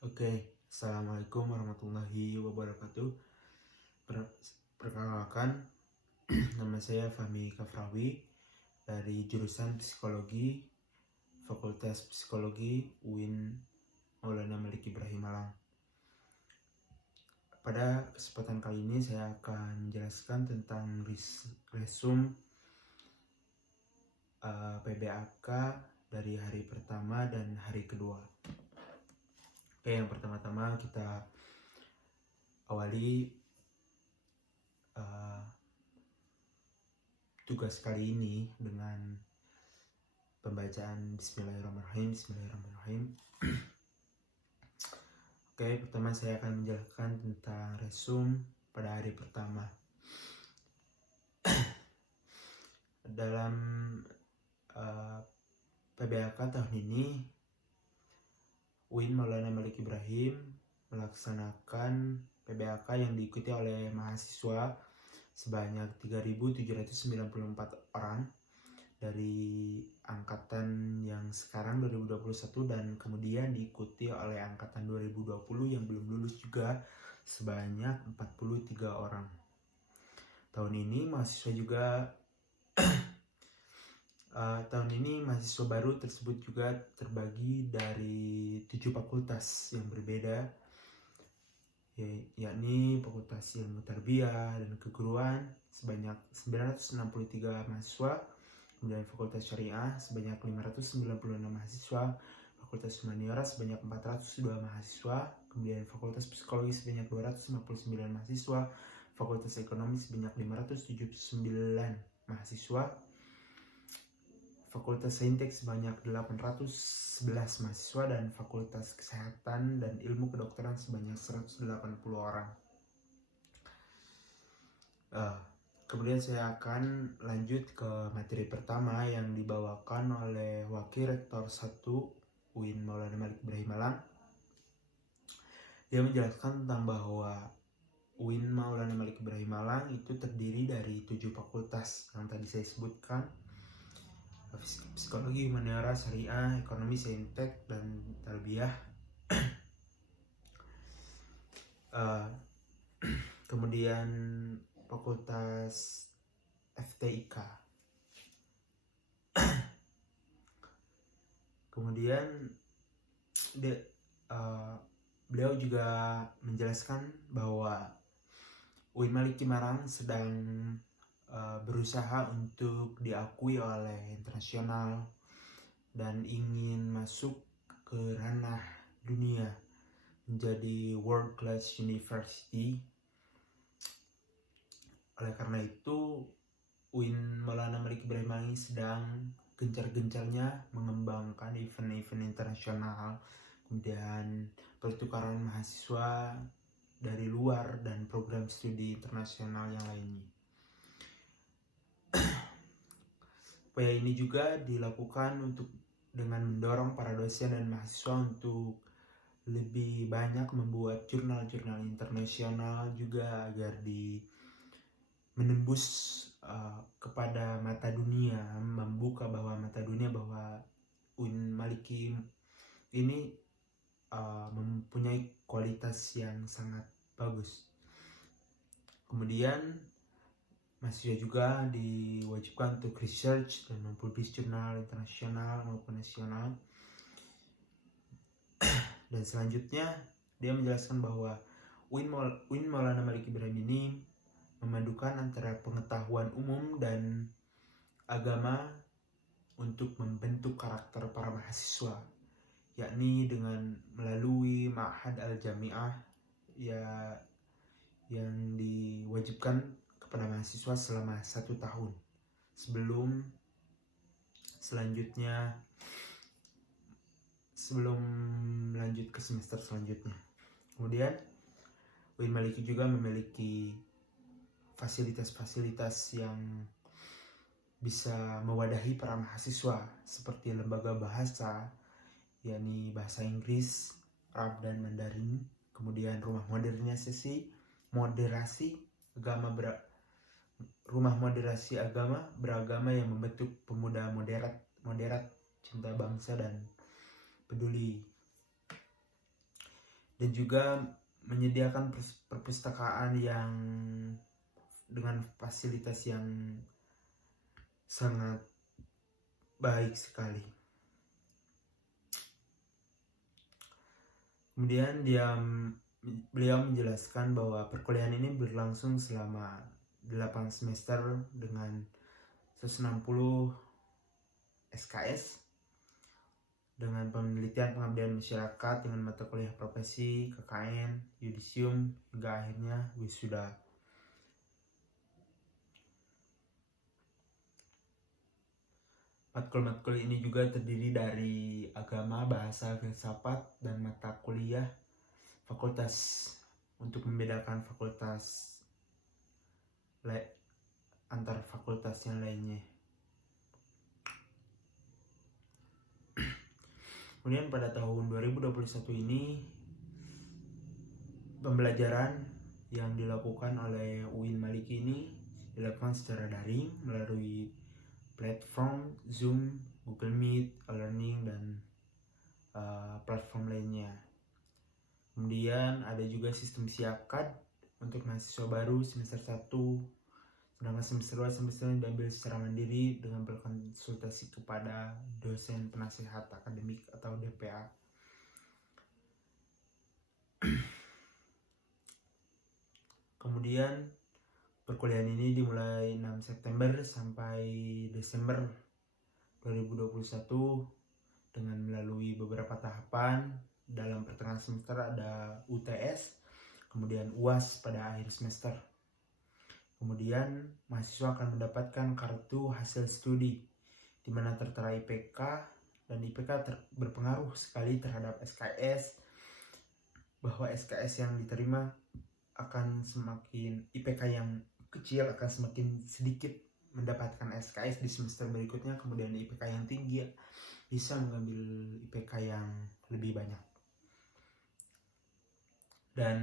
Assalamualaikum warahmatullahi wabarakatuh. Perkenalkan, nama saya Fahmi Kafrawi dari jurusan Psikologi, Fakultas Psikologi UIN Maulana Malik Ibrahim Malang. Pada kesempatan kali ini saya akan menjelaskan tentang resume PBAK dari hari pertama dan hari kedua. Yang pertama-tama kita awali tugas kali ini dengan pembacaan Bismillahirrahmanirrahim. Pertama saya akan menjelaskan tentang resume pada hari pertama. Dalam PBAK tahun ini, UIN Maulana Malik Ibrahim melaksanakan PBAK yang diikuti oleh mahasiswa sebanyak 3.794 orang dari angkatan yang sekarang 2021 dan kemudian diikuti oleh angkatan 2020 yang belum lulus juga sebanyak 43 orang. Tahun ini mahasiswa baru tersebut juga terbagi dari 7 fakultas yang berbeda, yakni Fakultas Ilmu Tarbiyah dan Keguruan sebanyak 963 mahasiswa, kemudian Fakultas Syariah sebanyak 596 mahasiswa, Fakultas Humaniora sebanyak 402 mahasiswa, kemudian Fakultas Psikologi sebanyak 259 mahasiswa, Fakultas Ekonomi sebanyak 579 mahasiswa, Fakultas Saintek sebanyak 811 mahasiswa, dan Fakultas Kesehatan dan Ilmu Kedokteran sebanyak 180 orang. Kemudian saya akan lanjut ke materi pertama yang dibawakan oleh Wakil Rektor 1 UIN Maulana Malik Ibrahim Malang. Dia menjelaskan tentang bahwa UIN Maulana Malik Ibrahim Malang itu terdiri dari 7 fakultas yang tadi saya sebutkan: Psikologi, Humaniora, Syariah, Ekonomi, Saintek, dan Tarbiyah. Kemudian Fakultas FTIK. Kemudian beliau juga menjelaskan bahwa UIN Malik Malang sedang berusaha untuk diakui oleh internasional dan ingin masuk ke ranah dunia menjadi world class university. Oleh karena itu, UIN Maulana Malik Ibrahim Malang sedang gencar-gencarnya mengembangkan event-event internasional, kemudian pertukaran mahasiswa dari luar dan program studi internasional yang lainnya. Upaya ini juga dilakukan dengan mendorong para dosen dan mahasiswa untuk lebih banyak membuat jurnal-jurnal internasional juga agar menembus kepada mata dunia, membuka mata dunia bahwa UIN Malik ini mempunyai kualitas yang sangat bagus. Kemudian mahasiswa juga diwajibkan untuk research dan mempublish jurnal internasional maupun nasional. Dan selanjutnya dia menjelaskan bahwa UIN Maulana Malik Ibrahim ini memadukan antara pengetahuan umum dan agama untuk membentuk karakter para mahasiswa, yakni dengan melalui Ma'had Al-Jami'ah yang diwajibkan kepada mahasiswa selama 1 tahun sebelum lanjut ke semester selanjutnya. Kemudian UIN Malik juga memiliki fasilitas-fasilitas yang bisa mewadahi para mahasiswa seperti lembaga bahasa, yakni bahasa Inggris, Arab, dan Mandarin. Kemudian rumah moderasi agama beragama yang membentuk pemuda moderat, cinta bangsa, dan peduli. dan juga menyediakan perpustakaan yang dengan fasilitas yang sangat baik sekali. Kemudian beliau menjelaskan bahwa perkuliahan ini berlangsung selama 8 semester dengan 160 SKS dengan penelitian pengabdian masyarakat dengan mata kuliah profesi, KKN, yudisium, hingga akhirnya wisuda. Matkul-matkul ini juga terdiri dari agama, bahasa, filsafat, dan mata kuliah fakultas untuk membedakan fakultas antar fakultas yang lainnya. Kemudian pada tahun 2021 ini pembelajaran yang dilakukan oleh UIN Maliki ini dilakukan secara daring melalui platform Zoom, Google Meet, e-learning, dan platform lainnya. Kemudian ada juga sistem siakad untuk mahasiswa baru semester 1, sedangkan semester 2 semester ini diambil secara mandiri dengan berkonsultasi kepada dosen penasihat akademik atau DPA. Kemudian perkuliahan ini dimulai 6 September sampai Desember 2021 dengan melalui beberapa tahapan. Dalam pertengahan semester ada UTS, kemudian UAS pada akhir semester. Kemudian mahasiswa akan mendapatkan kartu hasil studi di mana tertera IPK, dan IPK berpengaruh sekali terhadap SKS, bahwa SKS yang diterima akan semakin, IPK yang kecil akan semakin sedikit mendapatkan SKS di semester berikutnya, kemudian IPK yang tinggi bisa mengambil IPK yang lebih banyak. Dan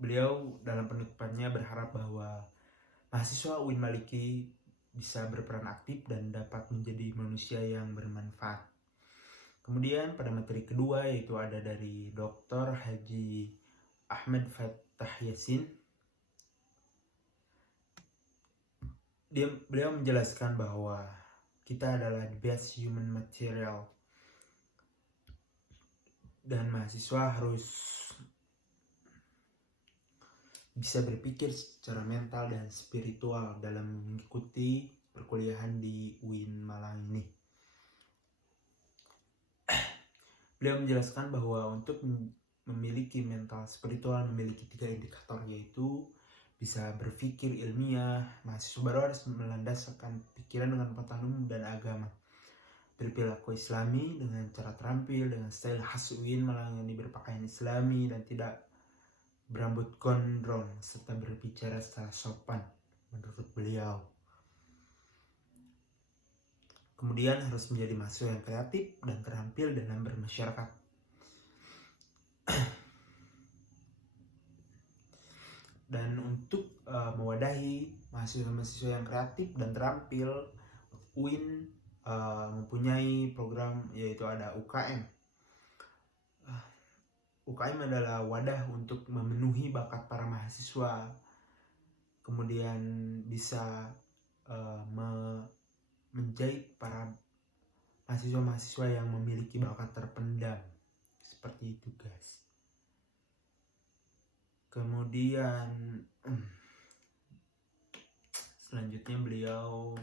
beliau dalam penutupannya berharap bahwa mahasiswa UIN Maliki bisa berperan aktif dan dapat menjadi manusia yang bermanfaat. Kemudian pada materi kedua yaitu ada dari Dr. Haji Ahmad Fattah Yasin. Beliau menjelaskan bahwa kita adalah the best human material dan mahasiswa harus bisa berpikir secara mental dan spiritual dalam mengikuti perkuliahan di UIN Malang ini. Beliau menjelaskan bahwa untuk memiliki mental spiritual memiliki 3 indikator, yaitu bisa berpikir ilmiah, mahasiswa baru harus melandaskan pikiran dengan pengetahuan dan agama, berperilaku islami dengan cara terampil dengan style khas UIN Malang yang berpakaian islami dan tidak berambut gondrong, serta berbicara secara sopan menurut beliau. Kemudian harus menjadi mahasiswa yang kreatif dan terampil dalam bermasyarakat. Dan untuk mewadahi mahasiswa-mahasiswa yang kreatif dan terampil, UIN mempunyai program yaitu ada UKM. UKM adalah wadah untuk memenuhi bakat para mahasiswa, kemudian bisa menjahit para mahasiswa-mahasiswa yang memiliki bakat terpendam. Seperti itu, guys. Kemudian selanjutnya beliau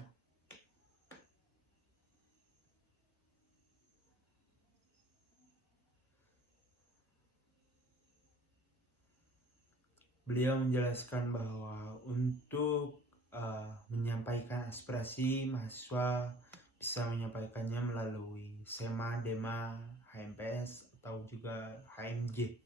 menjelaskan bahwa untuk menyampaikan aspirasi mahasiswa bisa menyampaikannya melalui SEMA, DEMA, HMPS atau juga HMJ.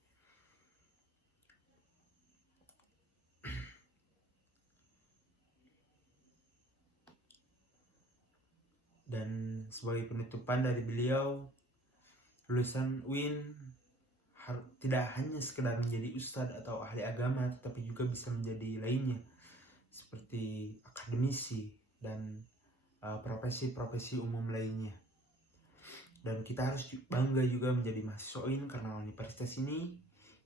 Dan sebagai penutupan dari beliau, lulusan UIN tidak hanya sekedar menjadi ustadz atau ahli agama, tetapi juga bisa menjadi lainnya seperti akademisi dan profesi-profesi umum lainnya. Dan kita harus bangga juga menjadi mahasiswa UIN karena universitas ini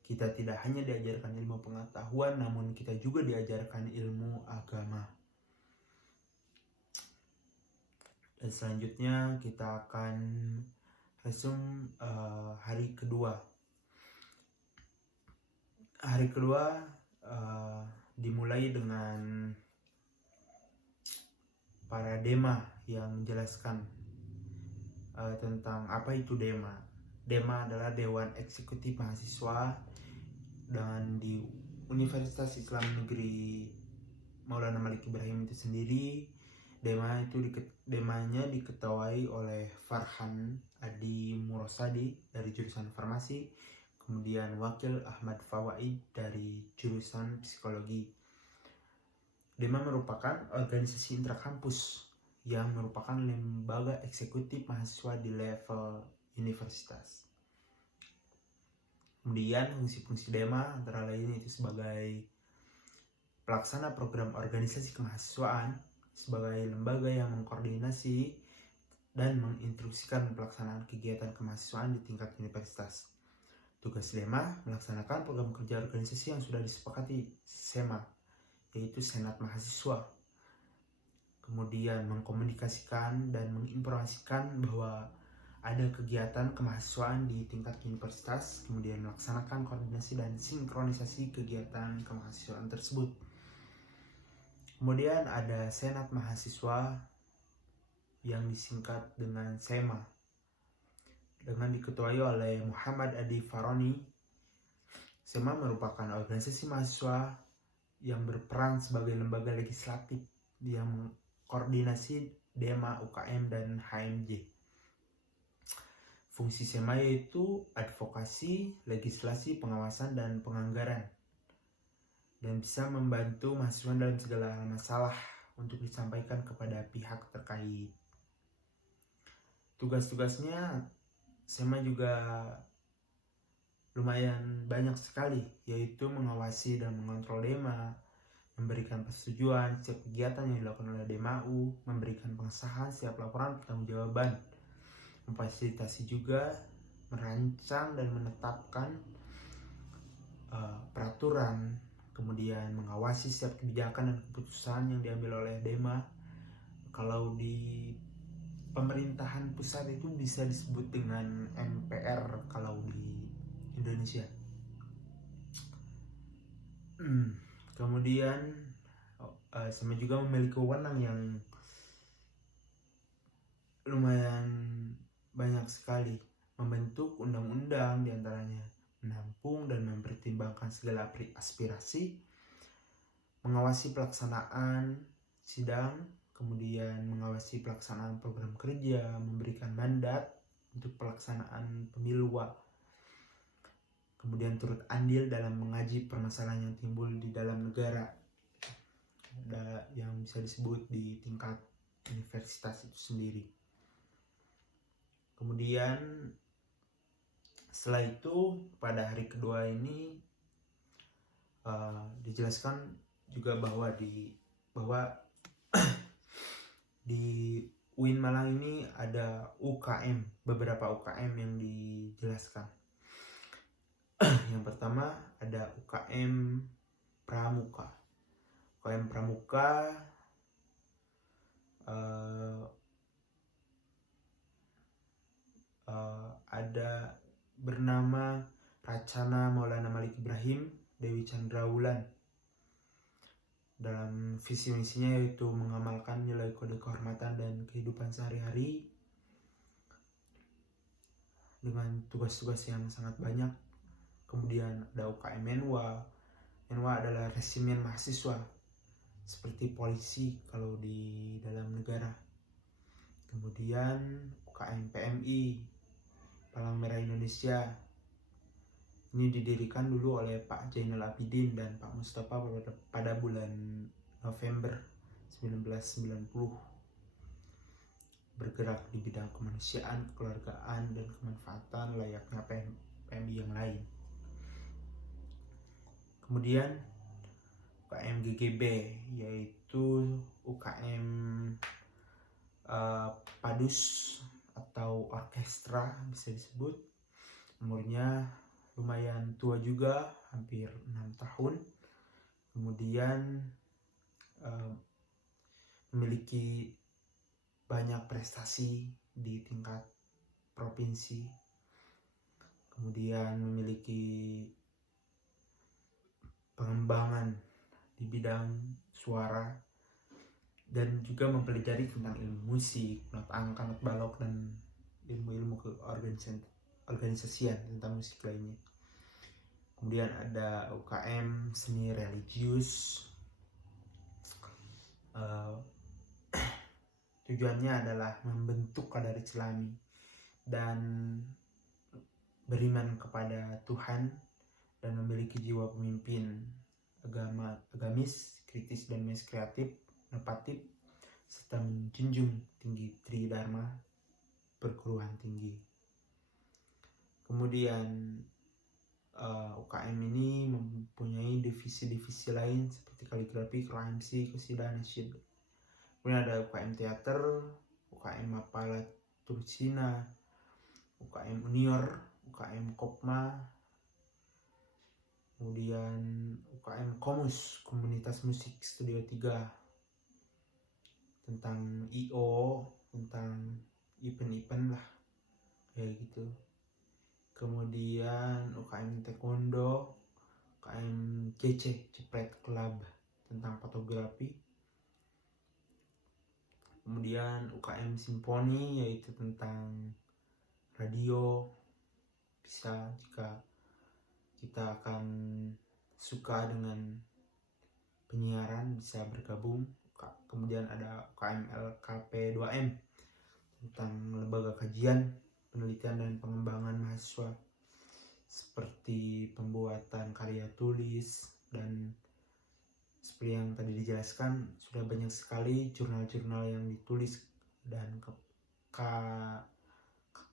kita tidak hanya diajarkan ilmu pengetahuan, namun kita juga diajarkan ilmu agama. Dan selanjutnya kita akan resume hari kedua. Hari kedua dimulai dengan paradema yang menjelaskan tentang apa itu DEMA. DEMA adalah Dewan Eksekutif Mahasiswa, dan di Universitas Islam Negeri Maulana Malik Ibrahim itu sendiri DEMA-nya diketuai oleh Farhan Adi Murosadi dari jurusan farmasi, kemudian Wakil Ahmad Fawaid dari jurusan psikologi. DEMA merupakan organisasi intrakampus yang merupakan lembaga eksekutif mahasiswa di level universitas. Kemudian fungsi-fungsi DEMA antara lain itu sebagai pelaksana program organisasi kemahasiswaan, sebagai lembaga yang mengkoordinasi dan menginstruksikan pelaksanaan kegiatan kemahasiswaan di tingkat universitas. Tugas DEMA melaksanakan program kerja organisasi yang sudah disepakati SEMA, yaitu Senat Mahasiswa. Kemudian mengkomunikasikan dan menginformasikan bahwa ada kegiatan kemahasiswaan di tingkat universitas, kemudian melaksanakan koordinasi dan sinkronisasi kegiatan kemahasiswaan tersebut. Kemudian ada Senat Mahasiswa yang disingkat dengan SEMA, dengan diketuai oleh Muhammad Adi Faroni. SEMA merupakan organisasi mahasiswa yang berperan sebagai lembaga legislatif yang koordinasi DEMA, UKM, dan HMJ. Fungsi SEMA yaitu advokasi, legislasi, pengawasan, dan penganggaran, dan bisa membantu mahasiswa dalam segala masalah untuk disampaikan kepada pihak terkait. Tugas-tugasnya SEMA juga lumayan banyak sekali, yaitu mengawasi dan mengontrol DEMA, memberikan persetujuan setiap kegiatan yang dilakukan oleh DEMAU, memberikan pengesahan setiap laporan pertanggungjawaban, memfasilitasi juga merancang dan menetapkan peraturan, kemudian mengawasi setiap kebijakan dan keputusan yang diambil oleh DEMA. Kalau di pemerintahan pusat itu bisa disebut dengan MPR kalau di Indonesia. Kemudian SEMA juga memiliki wewenang yang lumayan banyak sekali, membentuk undang-undang diantaranya, menampung dan mempertimbangkan segala aspirasi, mengawasi pelaksanaan sidang, kemudian mengawasi pelaksanaan program kerja, memberikan mandat untuk pelaksanaan pemilu, kemudian turut andil dalam mengaji permasalahan yang timbul di dalam negara, yang bisa disebut di tingkat universitas itu sendiri. Kemudian setelah itu pada hari kedua ini dijelaskan juga bahwa di UIN Malang ini ada UKM, beberapa UKM yang dijelaskan. Yang pertama ada UKM Pramuka. UKM Pramuka ada bernama Racana Maulana Malik Ibrahim Dewi Chandrawulan. Dalam visi misinya yaitu mengamalkan nilai kode kehormatan dan kehidupan sehari-hari dengan tugas-tugas yang sangat banyak. Kemudian ada UKM Menwa. Menwa adalah resimen mahasiswa seperti polisi kalau di dalam negara. Kemudian UKM PMI, Palang Merah Indonesia. Ini didirikan dulu oleh Pak Jainal Abidin dan Pak Mustafa pada bulan November 1990. Bergerak di bidang kemanusiaan, kekeluargaan, dan kemanfaatan layaknya PMI yang lain. Kemudian UKM GGB, yaitu UKM Padus atau orkestra bisa disebut. Umurnya lumayan tua juga, hampir 6 tahun. Kemudian memiliki banyak prestasi di tingkat provinsi. Kemudian memiliki pengembangan di bidang suara dan juga mempelajari tentang ilmu musik, not angka, not balok, dan ilmu-ilmu keorganisasian tentang musik lainnya. Kemudian ada UKM seni religius. Tujuannya adalah membentuk kadar Islami dan beriman kepada Tuhan dan memiliki jiwa pemimpin agamis, kritis dan kreatif, inovatif, serta menjunjung tinggi Tridharma perguruan tinggi. Kemudian UKM ini mempunyai divisi-divisi lain seperti kaligrafi, KMC, qasidah, nasyid. Kemudian ada UKM teater, UKM Mapala Tursina, UKM Unior, UKM Kopma, kemudian UKM Komus, Komunitas Musik Studio 3, tentang IO, tentang event-event lah, kayak gitu. Kemudian UKM Taekwondo, UKM CC, Cepret Club, tentang fotografi. Kemudian UKM Simfoni, yaitu tentang radio. Bisa jika kita akan suka dengan penyiaran bisa bergabung. Kemudian ada UKM LKP 2M tentang lembaga kajian, penelitian dan pengembangan mahasiswa seperti pembuatan karya tulis, dan seperti yang tadi dijelaskan sudah banyak sekali jurnal-jurnal yang ditulis dan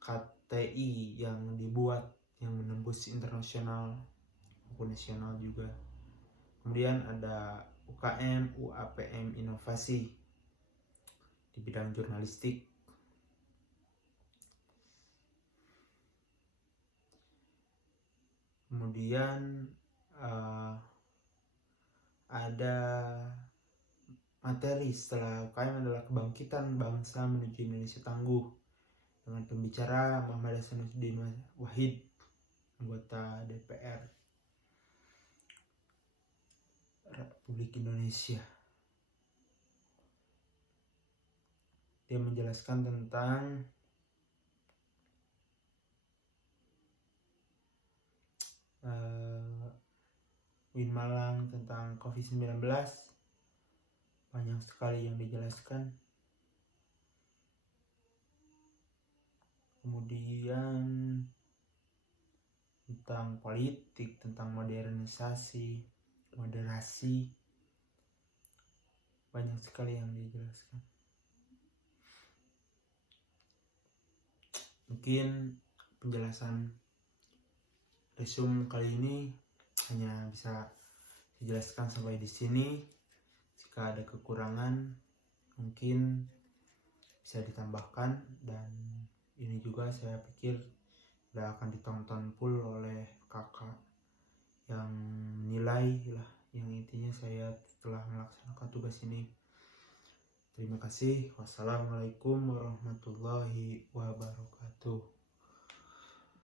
KTI yang dibuat yang menembus internasional maupun nasional juga. Kemudian ada UKM UAPM Inovasi di bidang jurnalistik. Kemudian ada materi setelah UKM adalah kebangkitan bangsa menuju Indonesia tangguh, dengan pembicara Muhammad Hasanuddin Wahid, anggota DPR Republik Indonesia. Dia menjelaskan tentang Win Malang, tentang COVID-19. Banyak sekali yang dijelaskan. Kemudian tentang politik, tentang modernisasi, moderasi, banyak sekali yang dijelaskan. Mungkin penjelasan resume kali ini hanya bisa dijelaskan sampai di sini. Jika ada kekurangan mungkin bisa ditambahkan, dan ini juga saya pikir sudah akan ditonton full oleh kakak yang menilai lah, yang intinya saya telah melaksanakan tugas ini. Terima kasih. Wassalamualaikum warahmatullahi wabarakatuh.